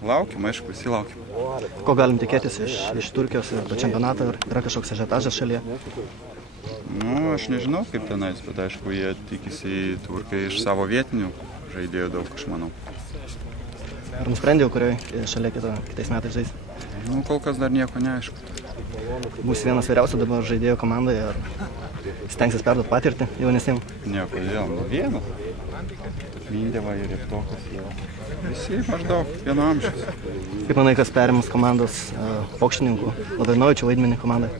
Laukiam, aišku, visi laukiam. Ko galim tikėtis iš Turkijos ir to čempionato? Yra kažkoks ažiotažas šalyje? Nu, aš nežinau kaip tenais, bet aišku, jie tikisi Turkai iš savo vietinių žaidėjų daug, aš manau. Ar nusprendėjau, kurioje šalia kitais metais žais? Nu, kol kas dar nieko neaišku. Bus vienas vyriausių dabar žaidėjų komandoje, ar stengsis perduoti patirtį jaunesniem? Nieko, nu vienas. Mindėva ir Reptokas. Visi maždaug vieno amžiaus. Kaip manai, kas perims komandos pokštininkų, Lavrinovičių vaidmenį komandai?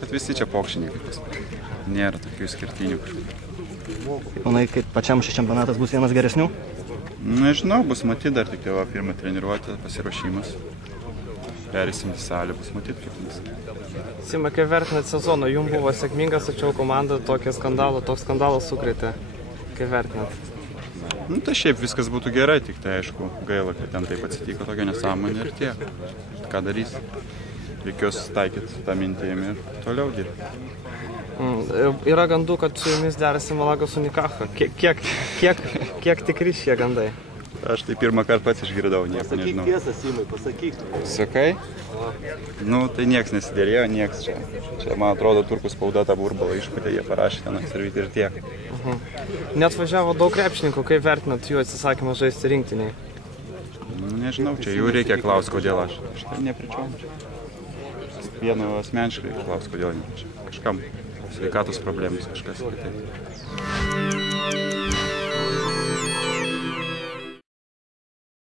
Kad visi čia pokštininkai. Nėra tokių skirtinių kažkokių. Kaip manai, kaip pačiam šis čempionatas bus vienas geresnių? Nežinau, bus matyti dar tik jau pirmą treniruotę, pasiruošimas. Perėsim į salę, bus matyti kaip jums. Simai, kaip vertinat sezoną? Jums buvo sėkmingas, tačiau komanda toks skandalas sukrėtė. Kaip vertinat? Nu, tai šiaip viskas būtų gerai, tik tai aišku, gaila, kad ten taip atsitiko tokia nesąmonė ir tiek. Ką darys? Reikėjo susitaikyti tą mintėjimą ir toliau dirbti. Yra gandų, kad su jumis derasi Malagos Unikaha. Kiek tikri šie gandai? Aš tai pirmą kartą pats išgirdau, nieko nežinau. Pasakyk tiesą, Simai, pasakyk. Sakai? Nu, tai nieks nesiderėjo, nieks čia. Čia, man atrodo, turkų spauda tą burbalą išpūtė, jie parašė ten atsirvyti ir tiek. Net važiavo daug krepšininkų, kaip vertinat jų atsisakymą žaisti rinktiniai? Nu, nežinau, čia jų reikia klausti, kodėl aš. Aš tai nepričiom. Vienu asmeniškai klausti, kodėl ne. Kažkam sveikatos problemus, kažkas kitaip.